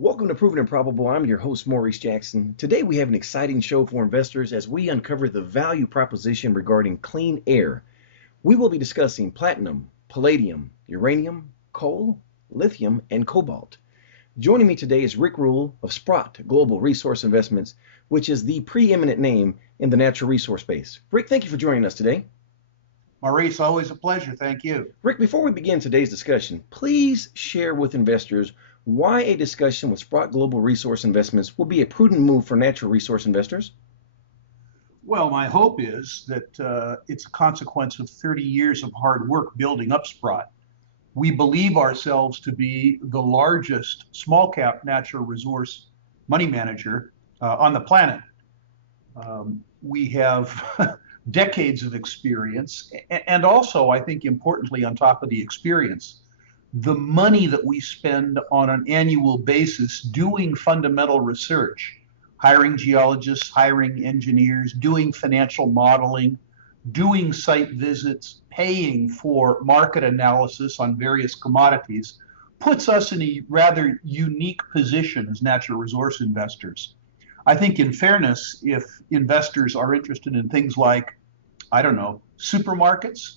Welcome to Proven and Probable. I'm your host, Maurice Jackson. Today we have an exciting show for investors as we uncover the value proposition regarding clean air. We will be discussing platinum, palladium, uranium, coal, lithium, and cobalt. Joining me today is Rick Rule of Sprott Global Resource Investments, which is the preeminent name in the natural resource space. Rick, thank you for joining us today. Maurice, always a pleasure. Thank you. Rick, before we begin today's discussion, please share with investors why a discussion with Sprott Global Resource Investments will be a prudent move for natural resource investors. Well, my hope is that it's a consequence of 30 years of hard work building up Sprott. We believe ourselves to be the largest small cap natural resource money manager on the planet. We have decades of experience, and also, I think importantly, on top of the experience, the money that we spend on an annual basis doing fundamental research, hiring geologists, hiring engineers, doing financial modeling, doing site visits, paying for market analysis on various commodities, puts us in a rather unique position as natural resource investors. I think in fairness, if investors are interested in things like, I don't know, supermarkets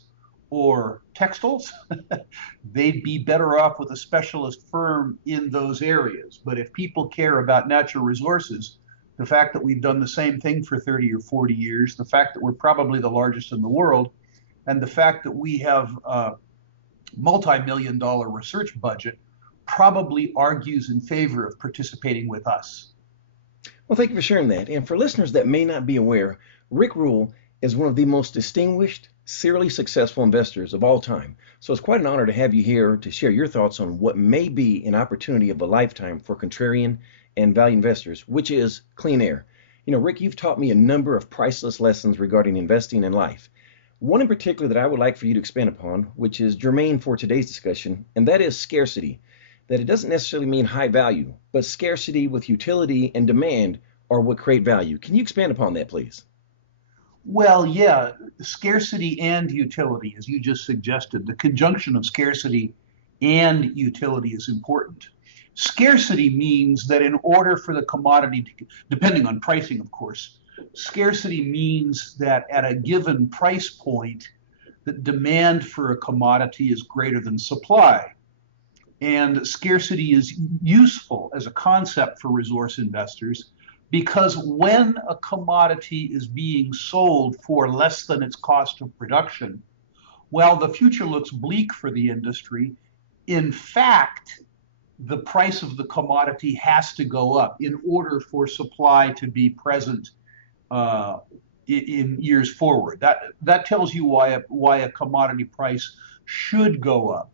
or textiles, they'd be better off with a specialist firm in those areas. But if people care about natural resources, the fact that we've done the same thing for 30 or 40 years, the fact that we're probably the largest in the world, and the fact that we have a multi-million-dollar research budget probably argues in favor of participating with us. Well, thank you for sharing that. And for listeners that may not be aware, Rick Rule is one of the most distinguished, serially successful investors of all time. So it's quite an honor to have you here to share your thoughts on what may be an opportunity of a lifetime for contrarian and value investors, which is clean air. You know, Rick, you've taught me a number of priceless lessons regarding investing in life. One in particular that I would like for you to expand upon, which is germane for today's discussion, and that is scarcity. That it doesn't necessarily mean high value, but scarcity with utility and demand are what create value. Can you expand upon that, please? Well, yeah, scarcity and utility, as you just suggested, the conjunction of scarcity and utility is important. Scarcity means that in order for the commodity to, depending on pricing, of course, scarcity means that at a given price point, the demand for a commodity is greater than supply. And scarcity is useful as a concept for resource investors because when a commodity is being sold for less than its cost of production, while the future looks bleak for the industry, in fact, the price of the commodity has to go up in order for supply to be present in years forward. That tells you why a commodity price should go up.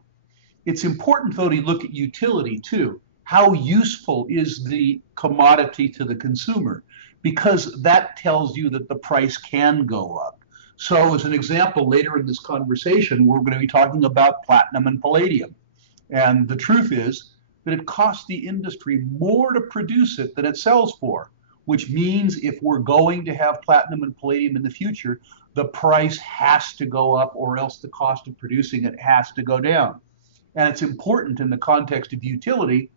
It's important, though, to look at utility, too. How useful is the commodity to the consumer? Because that tells you that the price can go up. So as an example, later in this conversation, we're going to be talking about platinum and palladium. And the truth is that it costs the industry more to produce it than it sells for, which means if we're going to have platinum and palladium in the future, the price has to go up or else the cost of producing it has to go down. And it's important in the context of utility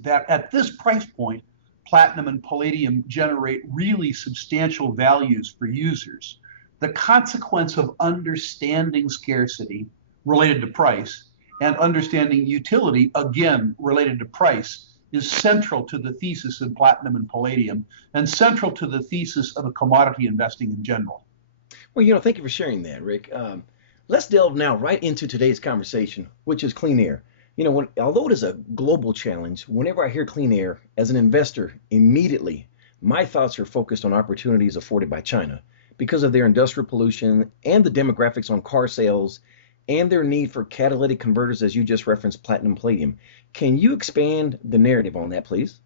that at this price point, platinum and palladium generate really substantial values for users. The consequence of understanding scarcity related to price and understanding utility, again, related to price, is central to the thesis of platinum and palladium and central to the thesis of a commodity investing in general. Well, thank you for sharing that, Rick. Let's delve now right into today's conversation, which is clean air. Although it is a global challenge, whenever I hear clean air, as an investor, immediately, my thoughts are focused on opportunities afforded by China because of their industrial pollution and the demographics on car sales and their need for catalytic converters, as you just referenced, platinum, palladium. Can you expand the narrative on that, please?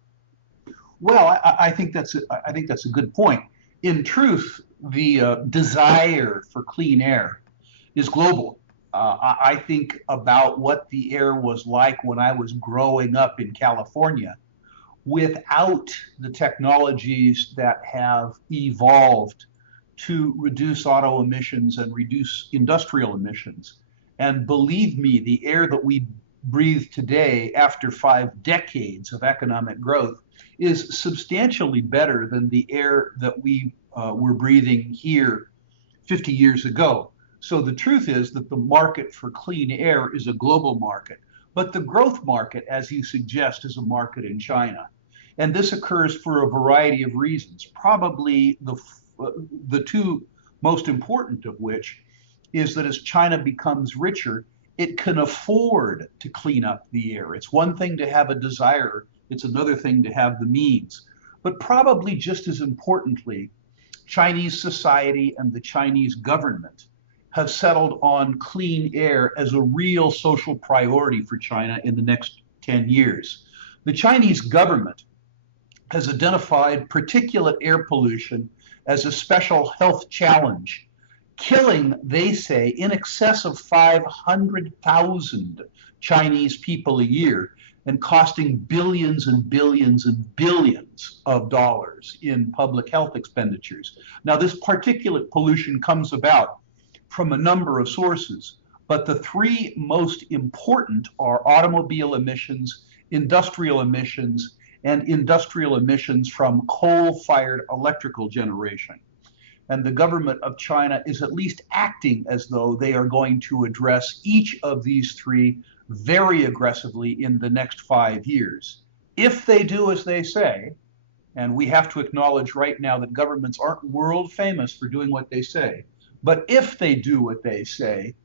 Well, I think that's a good point. In truth, the desire for clean air is global. I think about what the air was like when I was growing up in California without the technologies that have evolved to reduce auto emissions and reduce industrial emissions. And believe me, the air that we breathe today after 5 decades of economic growth is substantially better than the air that we were breathing here 50 years ago. So the truth is that the market for clean air is a global market, but the growth market, as you suggest, is a market in China. And this occurs for a variety of reasons, probably the two most important of which is that as China becomes richer, it can afford to clean up the air. It's one thing to have a desire, it's another thing to have the means. But probably just as importantly, Chinese society and the Chinese government have settled on clean air as a real social priority for China in the next 10 years. The Chinese government has identified particulate air pollution as a special health challenge, killing, they say, in excess of 500,000 Chinese people a year and costing billions and billions and billions of dollars in public health expenditures. Now, this particulate pollution comes about from a number of sources, but the three most important are automobile emissions, industrial emissions, and industrial emissions from coal-fired electrical generation. And the government of China is at least acting as though they are going to address each of these three very aggressively in the next 5 years. If they do as they say, and we have to acknowledge right now that governments aren't world famous for doing what they say, but if they do what they say,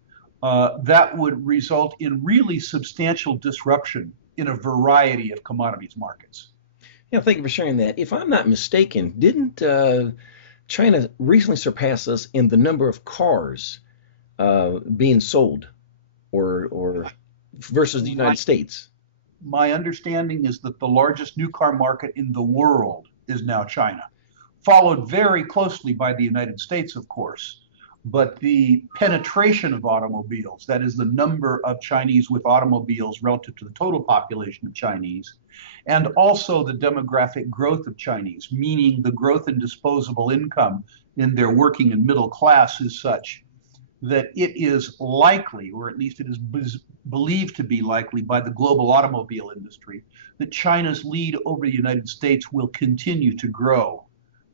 that would result in really substantial disruption in a variety of commodities markets. Yeah, thank you for sharing that. If I'm not mistaken, didn't China recently surpass us in the number of cars being sold, or versus the United States? My understanding is that the largest new car market in the world is now China, followed very closely by the United States, of course. But the penetration of automobiles, that is the number of Chinese with automobiles relative to the total population of Chinese, and also the demographic growth of Chinese, meaning the growth in disposable income in their working and middle class, is such that it is likely, or at least it is believed to be likely by the global automobile industry, that China's lead over the United States will continue to grow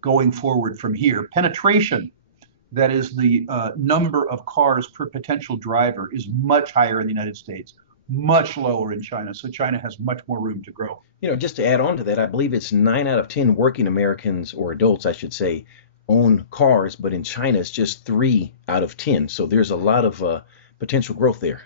going forward from here. Penetration, that is the number of cars per potential driver, is much higher in the United States, much lower in China. So China has much more room to grow. You know, just to add on to that, I believe it's 9 out of 10 working Americans, or adults, I should say, own cars, but in China it's just 3 out of 10. So there's a lot of potential growth there.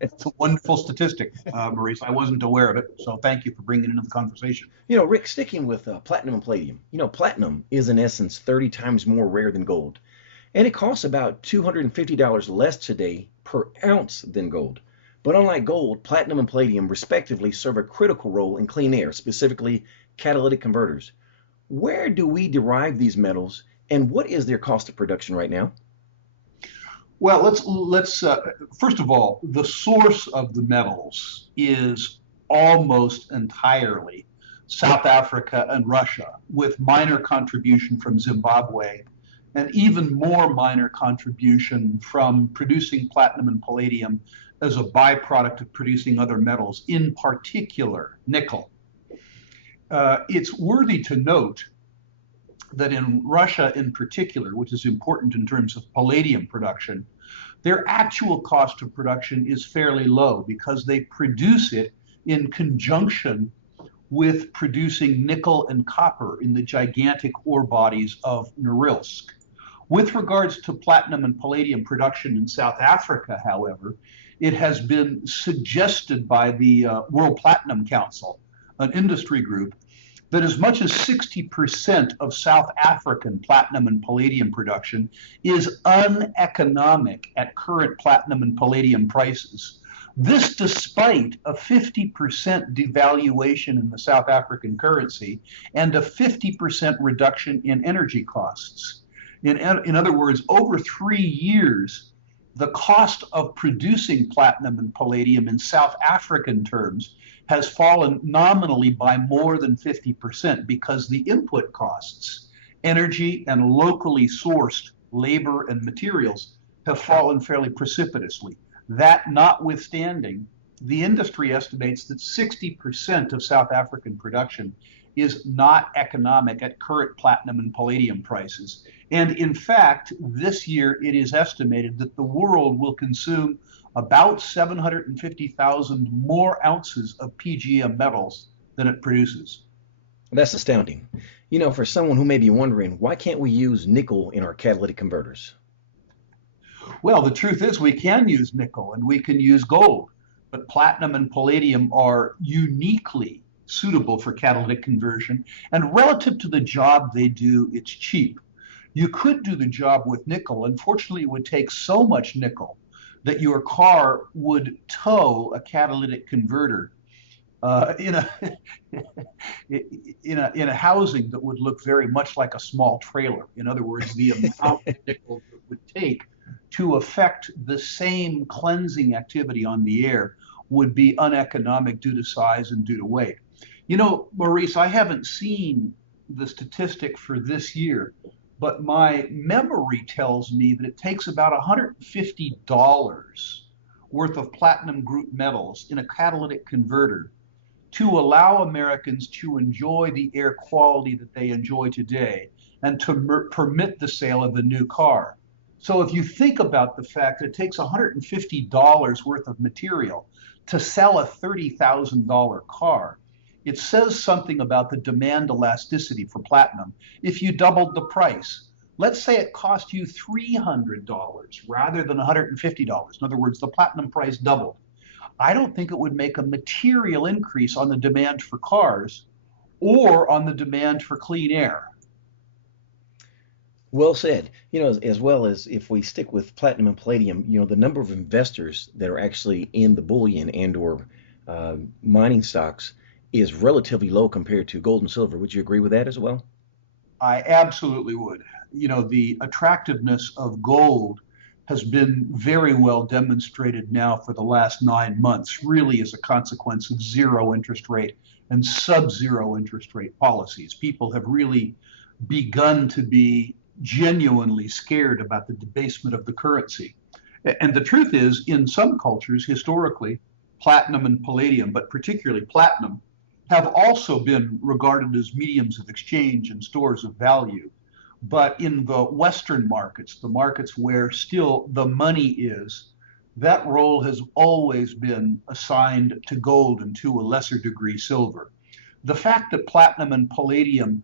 It's a wonderful statistic, Maurice. I wasn't aware of it, so thank you for bringing it into the conversation. You know, Rick, sticking with platinum and palladium, platinum is in essence 30 times more rare than gold, and it costs about $250 less today per ounce than gold. But unlike gold, platinum and palladium respectively serve a critical role in clean air, specifically catalytic converters. Where do we derive these metals, and what is their cost of production right now? Well, let's first of all, the source of the metals is almost entirely South Africa and Russia, with minor contribution from Zimbabwe, and even more minor contribution from producing platinum and palladium as a byproduct of producing other metals, in particular nickel. It's worthy to note that in Russia in particular, which is important in terms of palladium production, their actual cost of production is fairly low because they produce it in conjunction with producing nickel and copper in the gigantic ore bodies of Norilsk. With regards to platinum and palladium production in South Africa, however, it has been suggested by the World Platinum Council, an industry group, that as much as 60% of South African platinum and palladium production is uneconomic at current platinum and palladium prices. This despite a 50% devaluation in the South African currency and a 50% reduction in energy costs. In other words, over 3 years, the cost of producing platinum and palladium in South African terms has fallen nominally by more than 50% because the input costs, energy and locally sourced labor and materials, have fallen fairly precipitously. That notwithstanding, The industry estimates that 60% of South African production is not economic at current platinum and palladium prices. And in fact, this year it is estimated that the world will consume about 750,000 more ounces of PGM metals than it produces. That's astounding. For someone who may be wondering, why can't we use nickel in our catalytic converters? Well, the truth is we can use nickel and we can use gold, but platinum and palladium are uniquely suitable for catalytic conversion. And relative to the job they do, it's cheap. You could do the job with nickel. Unfortunately, it would take so much nickel that your car would tow a catalytic converter in a in a housing that would look very much like a small trailer. In other words, the amount of nickel it would take to affect the same cleansing activity on the air would be uneconomic due to size and due to weight. Maurice, I haven't seen the statistic for this year, but my memory tells me that it takes about $150 worth of platinum group metals in a catalytic converter to allow Americans to enjoy the air quality that they enjoy today and to permit the sale of a new car. So if you think about the fact that it takes $150 worth of material to sell a $30,000 car, it says something about the demand elasticity for platinum. If you doubled the price, let's say it cost you $300 rather than $150. In other words, the platinum price doubled. I don't think it would make a material increase on the demand for cars or on the demand for clean air. Well said. As well as if we stick with platinum and palladium, the number of investors that are actually in the bullion and or mining stocks is relatively low compared to gold and silver. Would you agree with that as well? I absolutely would. The attractiveness of gold has been very well demonstrated now for the last 9 months, really as a consequence of zero interest rate and sub-zero interest rate policies. People have really begun to be genuinely scared about the debasement of the currency. And the truth is, in some cultures, historically, platinum and palladium, but particularly platinum, have also been regarded as mediums of exchange and stores of value. But in the Western markets, the markets where still the money is, that role has always been assigned to gold and to a lesser degree silver. The fact that platinum and palladium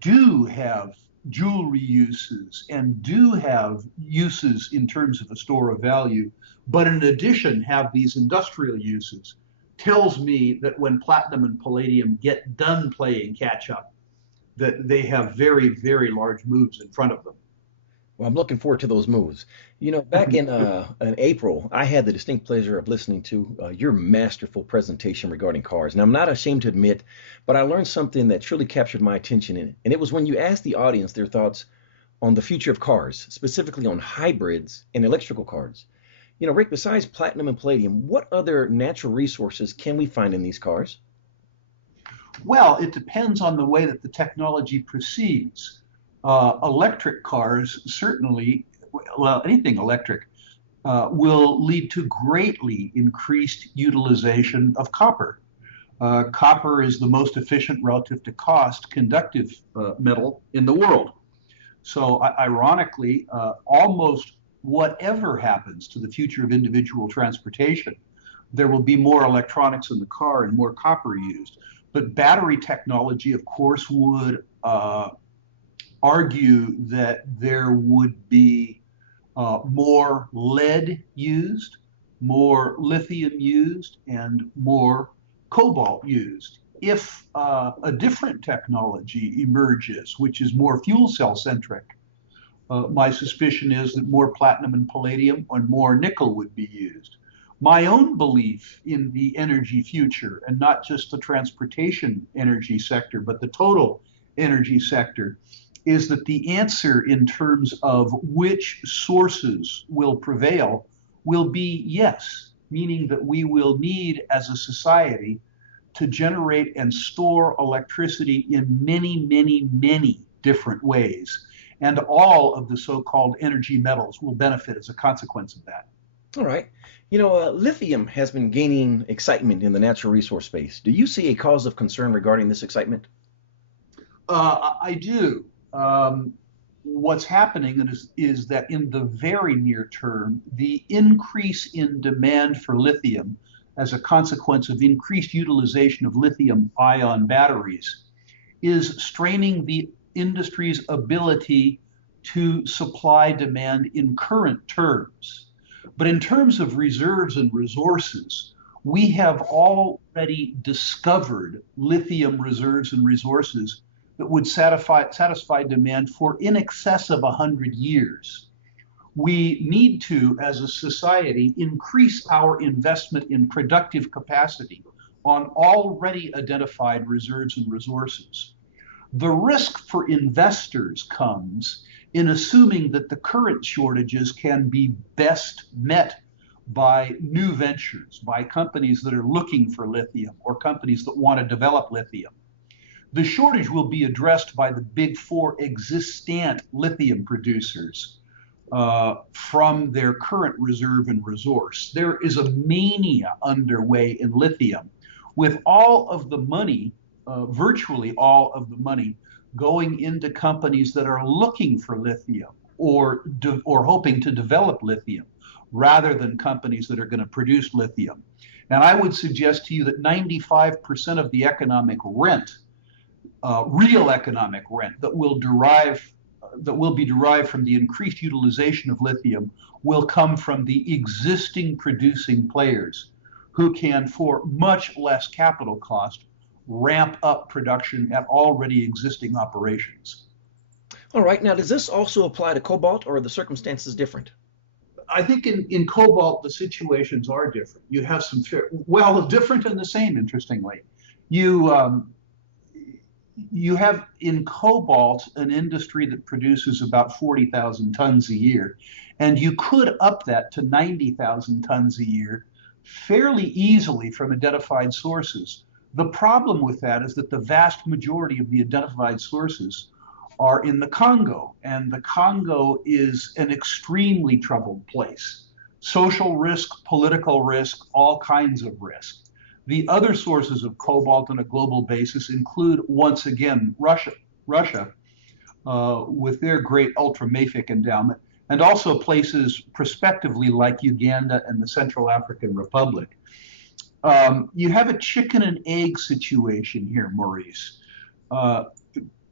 do have jewelry uses and do have uses in terms of a store of value, but in addition have these industrial uses, tells me that when platinum and palladium get done playing catch up, that they have very, very large moves in front of them. Well, I'm looking forward to those moves. Back in April, I had the distinct pleasure of listening to your masterful presentation regarding cars. Now, I'm not ashamed to admit, but I learned something that truly captured my attention, and it was when you asked the audience their thoughts on the future of cars, specifically on hybrids and electrical cars. Rick, besides platinum and palladium, what other natural resources can we find in these cars? Well, it depends on the way that the technology proceeds. Electric cars certainly, well, anything electric, will lead to greatly increased utilization of copper. Copper is the most efficient relative to cost conductive metal in the world. So ironically, almost whatever happens to the future of individual transportation, there will be more electronics in the car and more copper used. But battery technology, of course, would argue that there would be more lead used, more lithium used, and more cobalt used. If a different technology emerges, which is more fuel cell centric, my suspicion is that more platinum and palladium and more nickel would be used. My own belief in the energy future, and not just the transportation energy sector, but the total energy sector, is that the answer in terms of which sources will prevail will be yes, meaning that we will need as a society to generate and store electricity in many, many, many different ways. And all of the so-called energy metals will benefit as a consequence of that. All right. Lithium has been gaining excitement in the natural resource space. Do you see a cause of concern regarding this excitement? I do. What's happening is that in the very near term, the increase in demand for lithium as a consequence of increased utilization of lithium ion batteries is straining the industry's ability to supply demand in current terms. But in terms of reserves and resources, we have already discovered lithium reserves and resources that would satisfy demand for in excess of 100 years. We need to, as a society, increase our investment in productive capacity on already identified reserves and resources. The risk for investors comes in assuming that the current shortages can be best met by new ventures, by companies that are looking for lithium or companies that want to develop lithium. The shortage will be addressed by the big four existent lithium producers from their current reserve and resource. There is a mania underway in lithium with all of the money, virtually all of the money, going into companies that are looking for lithium or hoping to develop lithium rather than companies that are going to produce lithium. And I would suggest to you that 95% of the economic rent, real economic rent that will be derived from the increased utilization of lithium will come from the existing producing players who can, for much less capital cost, ramp up production at already existing operations. All right. Now, does this also apply to cobalt, or are the circumstances different? I think in cobalt, the situations are different. You have some, different and the same, interestingly. You have in cobalt an industry that produces about 40,000 tons a year, and you could up that to 90,000 tons a year fairly easily from identified sources. The problem with that is that the vast majority of the identified sources are in the Congo, and the Congo is an extremely troubled place. Social risk, political risk, all kinds of risk. The other sources of cobalt on a global basis include, once again, Russia with their great ultramafic endowment, and also places prospectively like Uganda and the Central African Republic. You have a chicken and egg situation here, Maurice.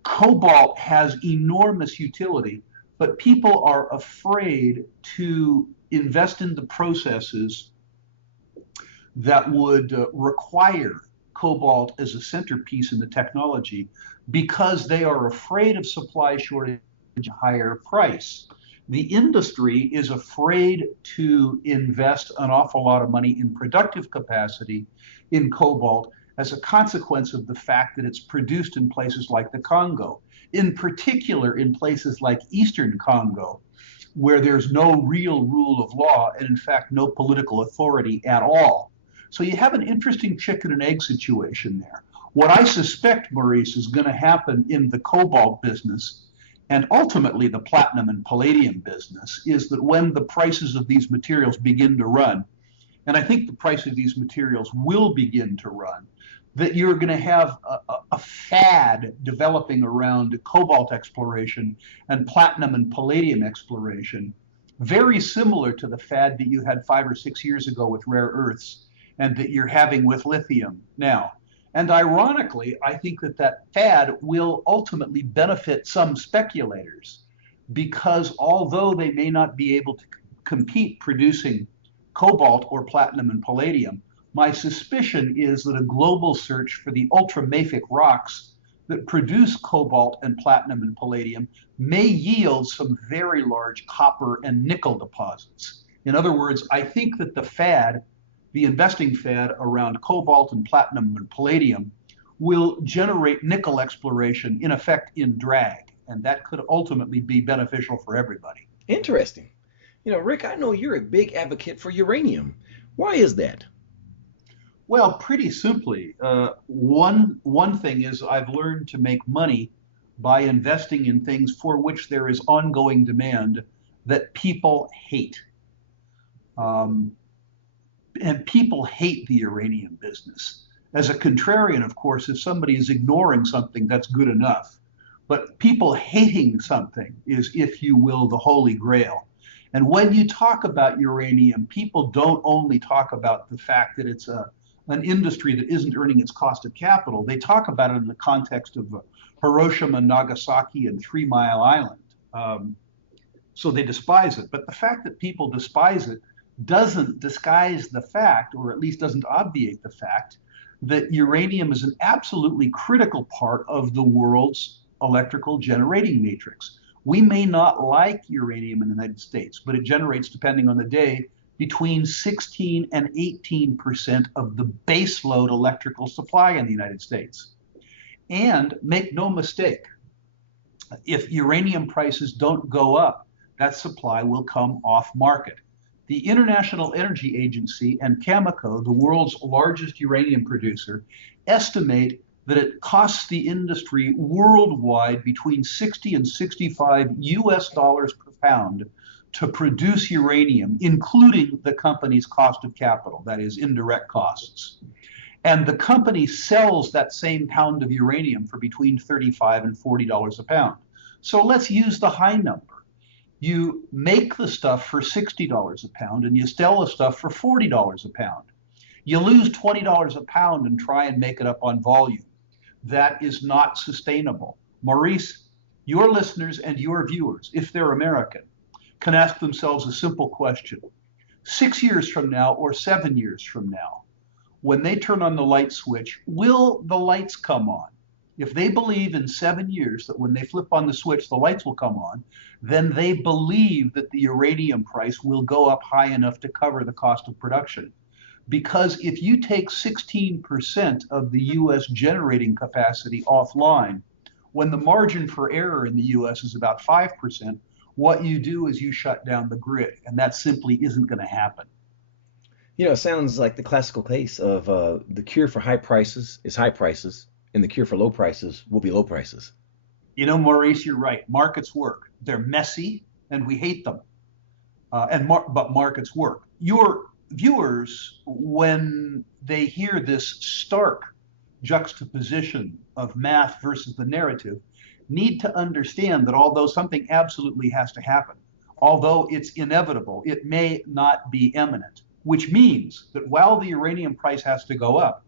Cobalt has enormous utility, but people are afraid to invest in the processes that would require cobalt as a centerpiece in the technology because they are afraid of supply shortage, higher price. The industry is afraid to invest an awful lot of money in productive capacity in cobalt as a consequence of the fact that it's produced in places like the Congo, in particular in places like Eastern Congo, where there's no real rule of law and in fact no political authority at all. So you have an interesting chicken and egg situation there. What I suspect, Maurice, is going to happen in the cobalt business and ultimately the platinum and palladium business is that when the prices of these materials begin to run, and I think the price of these materials will begin to run, that you're going to have a fad developing around cobalt exploration and platinum and palladium exploration, very similar to the fad that you had 5 or 6 years ago with rare earths and that you're having with lithium now. And ironically, I think that fad will ultimately benefit some speculators because although they may not be able to compete producing cobalt or platinum and palladium, my suspicion is that a global search for the ultramafic rocks that produce cobalt and platinum and palladium may yield some very large copper and nickel deposits. In other words, I think that the investing fad around cobalt and platinum and palladium will generate nickel exploration in effect in drag, and that could ultimately be beneficial for everybody. Interesting. Rick, I know you're a big advocate for uranium. Why is that? Well, pretty simply, one thing is I've learned to make money by investing in things for which there is ongoing demand that people hate. Um, and people hate the uranium business. As a contrarian, of course, if somebody is ignoring something, that's good enough. But people hating something is, if you will, the holy grail. And when you talk about uranium, people don't only talk about the fact that it's an industry that isn't earning its cost of capital. They talk about it in the context of Hiroshima, Nagasaki, and 3 Mile Island. So they despise it. But the fact that people despise it doesn't disguise the fact, or at least doesn't obviate the fact, that uranium is an absolutely critical part of the world's electrical generating matrix. We may not like uranium in the United States, but it generates, depending on the day, between 16 and 18% of the baseload electrical supply in the United States. And make no mistake, if uranium prices don't go up, that supply will come off market. The International Energy Agency and Cameco, the world's largest uranium producer, estimate that it costs the industry worldwide between 60 and 65 US dollars per pound to produce uranium, including the company's cost of capital, that is, indirect costs. And the company sells that same pound of uranium for between $35 and $40 a pound. So let's use the high number. You make the stuff for $60 a pound and you sell the stuff for $40 a pound. You lose $20 a pound and try and make it up on volume. That is not sustainable. Maurice, your listeners and your viewers, if they're American, can ask themselves a simple question. 6 years from now or 7 years from now, when they turn on the light switch, will the lights come on? If they believe in 7 years that when they flip on the switch, the lights will come on, then they believe that the uranium price will go up high enough to cover the cost of production. Because if you take 16% of the US generating capacity offline, when the margin for error in the US is about 5%, what you do is you shut down the grid, and that simply isn't going to happen. You know, it sounds like the classical case of the cure for high prices is high prices, and the cure for low prices will be low prices. You know, Maurice, you're right. Markets work. They're messy, and we hate them. But markets work. Your viewers, when they hear this stark juxtaposition of math versus the narrative, need to understand that although something absolutely has to happen, although it's inevitable, it may not be imminent, which means that while the uranium price has to go up,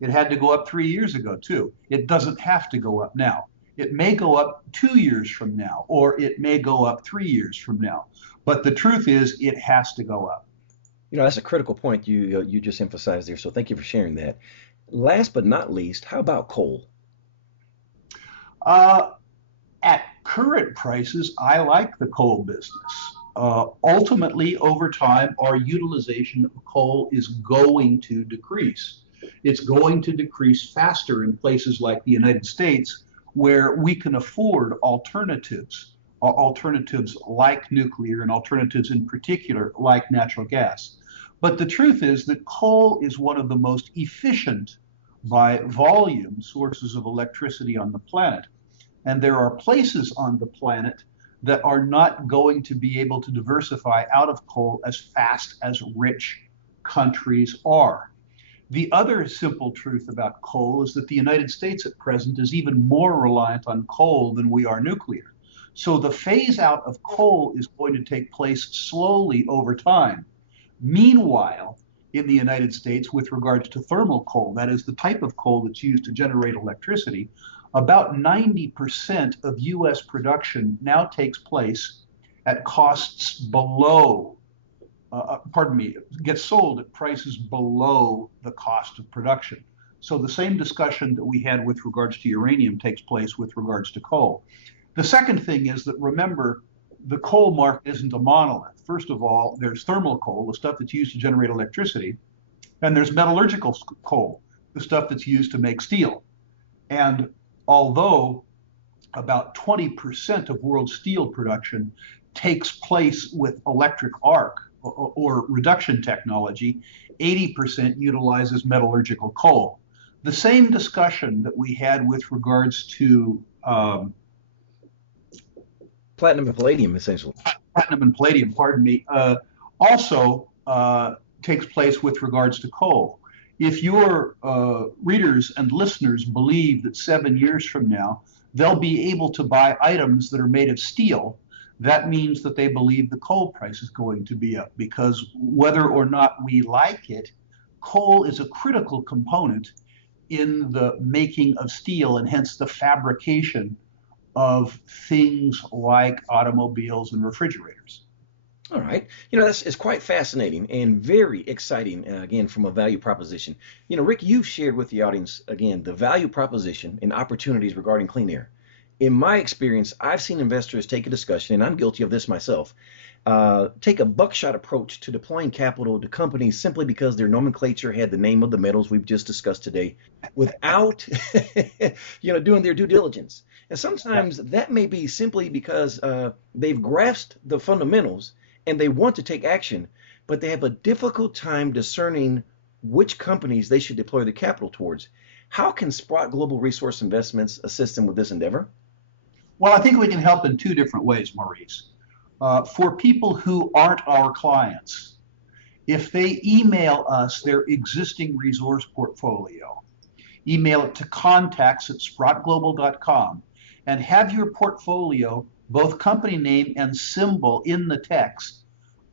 it had to go up 3 years ago, too. It doesn't have to go up now. It may go up 2 years from now, or it may go up 3 years from now. But the truth is, it has to go up. You know, that's a critical point you just emphasized there. So thank you for sharing that. Last but not least, how about coal? Uh, at current prices, I like the coal business. Ultimately, over time, our utilization of coal is going to decrease. It's going to decrease faster in places like the United States, where we can afford alternatives, alternatives like nuclear and alternatives in particular like natural gas. But the truth is that coal is one of the most efficient by volume sources of electricity on the planet. And there are places on the planet that are not going to be able to diversify out of coal as fast as rich countries are. The other simple truth about coal is that the United States at present is even more reliant on coal than we are nuclear. So the phase out of coal is going to take place slowly over time. Meanwhile, in the United States, with regards to thermal coal, that is the type of coal that's used to generate electricity, about 90% of US production now takes place at costs below, gets sold at prices below the cost of production. So the same discussion that we had with regards to uranium takes place with regards to coal. The second thing is that, remember, the coal market isn't a monolith. First of all, there's thermal coal, the stuff that's used to generate electricity, and there's metallurgical coal, the stuff that's used to make steel. And although about 20% of world steel production takes place with electric arc or reduction technology, 80% utilizes metallurgical coal. The same discussion that we had with regards to Platinum and palladium, essentially. platinum and palladium, pardon me, also takes place with regards to coal. If your readers and listeners believe that 7 years from now they'll be able to buy items that are made of steel, that means that they believe the coal price is going to be up, because whether or not we like it, coal is a critical component in the making of steel and hence the fabrication of things like automobiles and refrigerators. All right. It's quite fascinating and very exciting, again, from a value proposition. Rick, you've shared with the audience, again, the value proposition and opportunities regarding clean air. In my experience, I've seen investors take a discussion, and I'm guilty of this myself, take a buckshot approach to deploying capital to companies simply because their nomenclature had the name of the metals we've just discussed today without doing their due diligence. And sometimes that may be simply because they've grasped the fundamentals and they want to take action, but they have a difficult time discerning which companies they should deploy the capital towards. How can Sprott Global Resource Investments assist them with this endeavor? Well, I think we can help in two different ways, Maurice. For people who aren't our clients, if they email us their existing resource portfolio, email it to contacts@sprottglobal.com, and have your portfolio, both company name and symbol, in the text,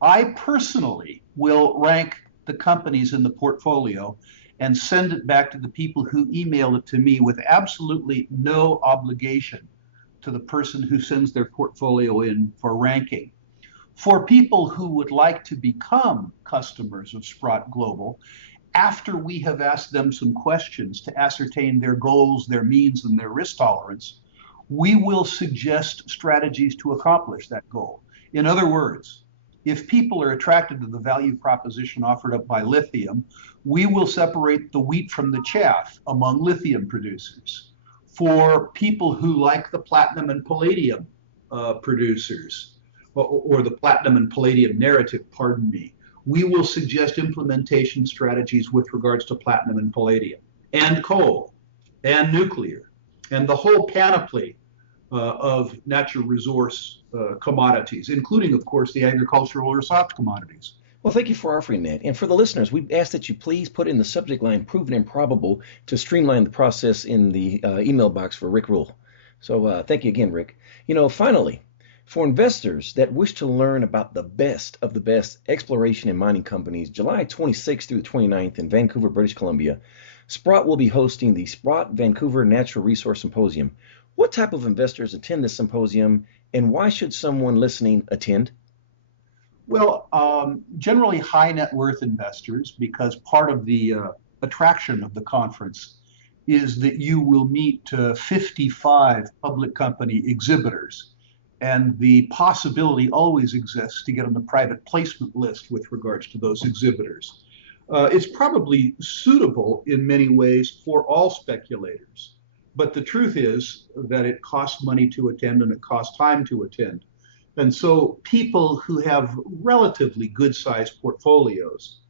I personally will rank the companies in the portfolio and send it back to the people who emailed it to me with absolutely no obligation to the person who sends their portfolio in for ranking. For people who would like to become customers of Sprott Global, after we have asked them some questions to ascertain their goals, their means, and their risk tolerance, we will suggest strategies to accomplish that goal. In other words, if people are attracted to the value proposition offered up by lithium, we will separate the wheat from the chaff among lithium producers. For people who like the platinum and palladium producers, or the platinum and palladium narrative, pardon me, we will suggest implementation strategies with regards to platinum and palladium, and coal, and nuclear, and the whole panoply of natural resource commodities, including, of course, the agricultural or soft commodities. Well, thank you for offering that. And for the listeners, we ask that you please put in the subject line "proven and probable" to streamline the process in the email box for Rick Rule. So thank you again, Rick. Finally, for investors that wish to learn about the best of the best exploration and mining companies, July 26th through the 29th in Vancouver, British Columbia, Sprott will be hosting the Sprott Vancouver Natural Resource Symposium. What type of investors attend this symposium, and why should someone listening attend? Well, generally high net worth investors, because part of the attraction of the conference is that you will meet 55 public company exhibitors, and the possibility always exists to get on the private placement list with regards to those exhibitors. It's probably suitable in many ways for all speculators, but the truth is that it costs money to attend and it costs time to attend. And so people who have relatively good-sized portfolios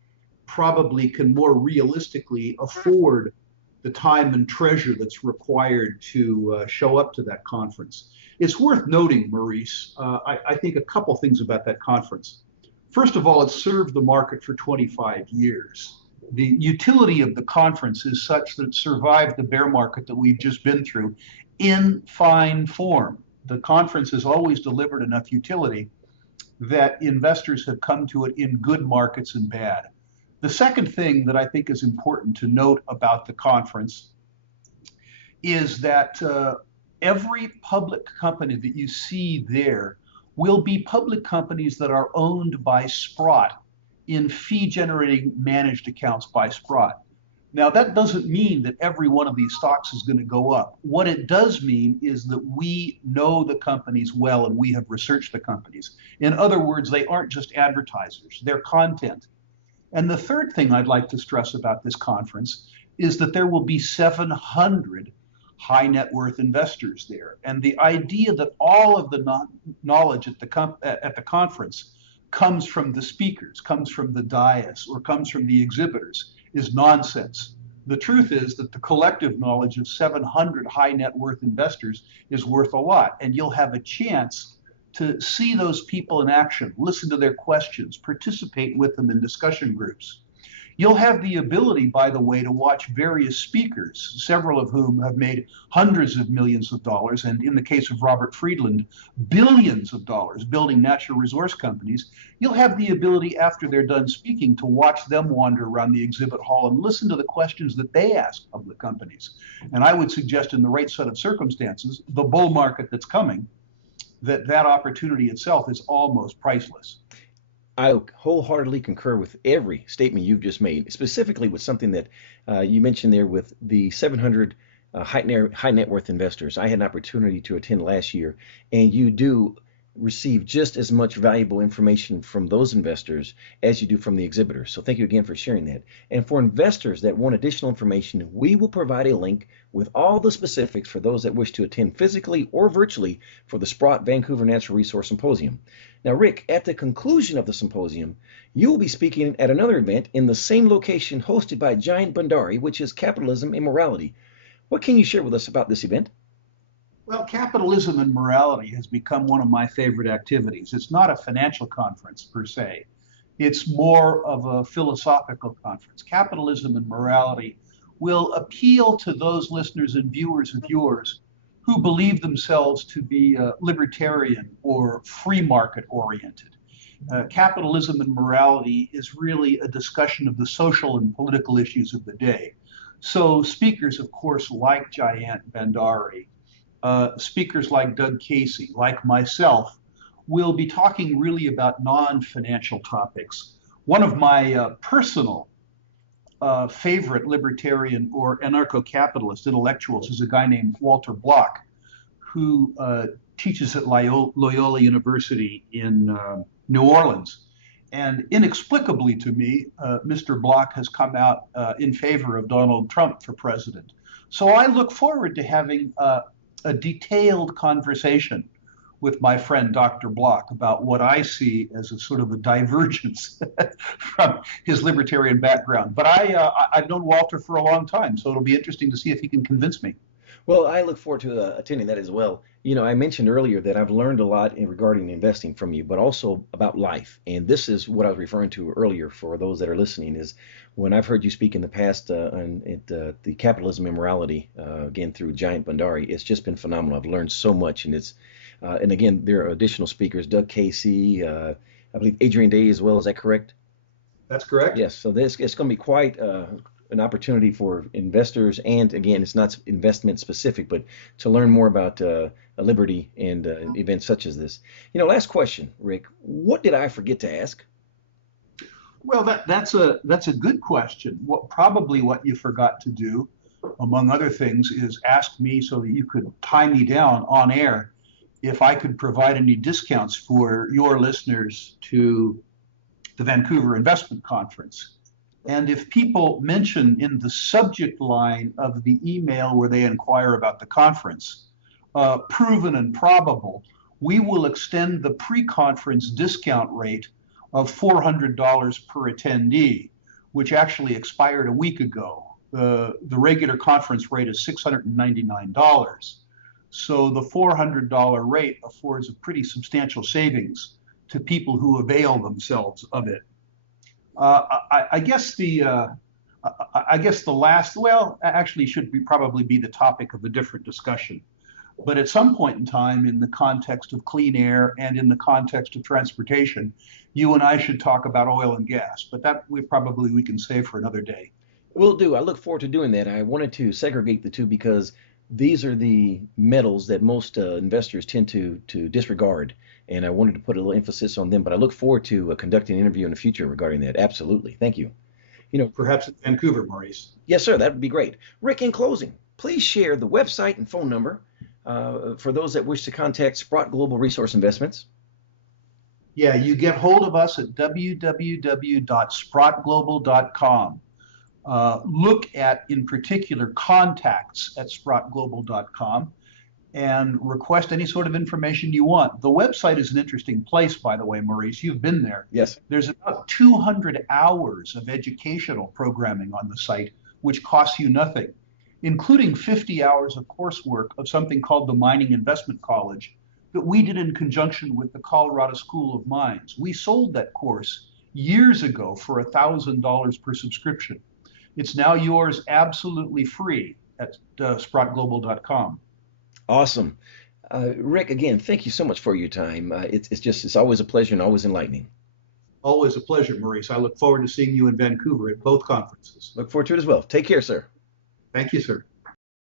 probably can more realistically afford the time and treasure that's required to show up to that conference. It's worth noting, Maurice, I think a couple things about that conference. First of all, it's served the market for 25 years. The utility of the conference is such that it survived the bear market that we've just been through in fine form. The conference has always delivered enough utility that investors have come to it in good markets and bad. The second thing that I think is important to note about the conference is that every public company that you see there will be public companies that are owned by Sprott in fee-generating managed accounts by Sprott. Now, that doesn't mean that every one of these stocks is going to go up. What it does mean is that we know the companies well and we have researched the companies. In other words, they aren't just advertisers, they're content. And the third thing I'd like to stress about this conference is that there will be 700 high net worth investors there. And the idea that all of the knowledge at the conference comes from the speakers, comes from the dais, or comes from the exhibitors is nonsense. The truth is that the collective knowledge of 700 high net worth investors is worth a lot, and you'll have a chance to see those people in action, listen to their questions, participate with them in discussion groups. You'll have the ability, by the way, to watch various speakers, several of whom have made hundreds of millions of dollars, and in the case of Robert Friedland, billions of dollars building natural resource companies. You'll have the ability, after they're done speaking, to watch them wander around the exhibit hall and listen to the questions that they ask public companies. And I would suggest, in the right set of circumstances, the bull market that's coming, that opportunity itself is almost priceless. I wholeheartedly concur with every statement you've just made, specifically with something that you mentioned there with the 700 high net worth investors. I had an opportunity to attend last year, and you do receive just as much valuable information from those investors as you do from the exhibitors. So thank you again for sharing that. And for investors that want additional information, we will provide a link with all the specifics for those that wish to attend physically or virtually for the Sprott Vancouver Natural Resource Symposium. Now, Rick, at the conclusion of the symposium, you will be speaking at another event in the same location hosted by Giant Bhandari, which is Capitalism and Morality. What can you share with us about this event? Well, capitalism and morality has become one of my favorite activities. It's not a financial conference per se. It's more of a philosophical conference. Capitalism and morality will appeal to those listeners and viewers of yours who believe themselves to be libertarian or free market oriented. Capitalism and morality is really a discussion of the social and political issues of the day. So speakers, of course, like Giant Bhandari, speakers like Doug Casey, like myself, will be talking really about non-financial topics. One of my personal favorite libertarian or anarcho-capitalist intellectuals is a guy named Walter Block, who teaches at Loyola University in New Orleans. And inexplicably to me, Mr. Block has come out in favor of Donald Trump for president. So I look forward to having a detailed conversation with my friend Dr. Block about what I see as a sort of a divergence from his libertarian background. But I've known Walter for a long time, so it'll be interesting to see if he can convince me. Well, I look forward to attending that as well. You know, I mentioned earlier that I've learned a lot regarding investing from you, but also about life. And this is what I was referring to earlier for those that are listening is when I've heard you speak in the past at the Capitalism and Morality, again, through Giant Bhandari, it's just been phenomenal. I've learned so much. And again, there are additional speakers, Doug Casey, I believe Adrian Day as well. Is that correct? That's correct. Yes. So it's going to be quite an opportunity for investors, and again, it's not investment specific, but to learn more about liberty and events such as this. You know, last question, Rick, what did I forget to ask? Well, that's a good question. Probably what you forgot to do, among other things, is ask me so that you could tie me down on air if I could provide any discounts for your listeners to the Vancouver Investment Conference. And if people mention in the subject line of the email where they inquire about the conference, proven and probable, we will extend the pre-conference discount rate of $400 per attendee, which actually expired a week ago. The regular conference rate is $699. So the $400 rate affords a pretty substantial savings to people who avail themselves of it. I guess the last, well, actually should probably be the topic of a different discussion. But at some point in time, in the context of clean air and in the context of transportation, you and I should talk about oil and gas. But that we can save for another day. Will do. I look forward to doing that. I wanted to segregate the two because these are the metals that most investors tend to disregard. And I wanted to put a little emphasis on them, but I look forward to conducting an interview in the future regarding that. Absolutely. Thank you. You know, perhaps at Vancouver, Maurice. Yes, sir. That would be great. Rick, in closing, please share the website and phone number for those that wish to contact Sprott Global Resource Investments. Yeah, you get hold of us at www.sprottglobal.com. Look at, in particular, contacts at sprottglobal.com. and request any sort of information you want. The website is an interesting place, by the way, Maurice. You've been there. Yes. There's about 200 hours of educational programming on the site, which costs you nothing, including 50 hours of coursework of something called the Mining Investment College that we did in conjunction with the Colorado School of Mines. We sold that course years ago for $1,000 per subscription. It's now yours absolutely free at sprottglobal.com. Awesome. Rick, again, thank you so much for your time. It's always a pleasure and always enlightening. Always a pleasure, Maurice. I look forward to seeing you in Vancouver at both conferences. Look forward to it as well. Take care, sir. Thank you, sir.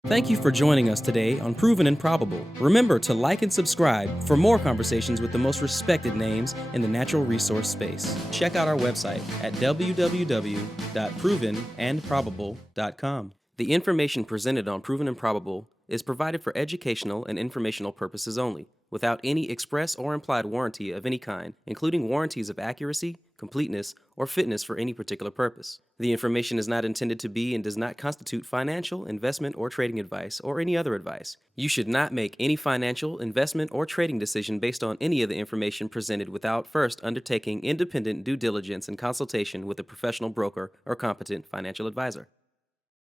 Thank you for joining us today on Proven and Probable. Remember to like and subscribe for more conversations with the most respected names in the natural resource space. Check out our website at www.provenandprobable.com. The information presented on Proven and Probable is provided for educational and informational purposes only, without any express or implied warranty of any kind, including warranties of accuracy, completeness, or fitness for any particular purpose. The information is not intended to be and does not constitute financial, investment, or trading advice, or any other advice. You should not make any financial, investment, or trading decision based on any of the information presented without first undertaking independent due diligence and consultation with a professional broker or competent financial advisor.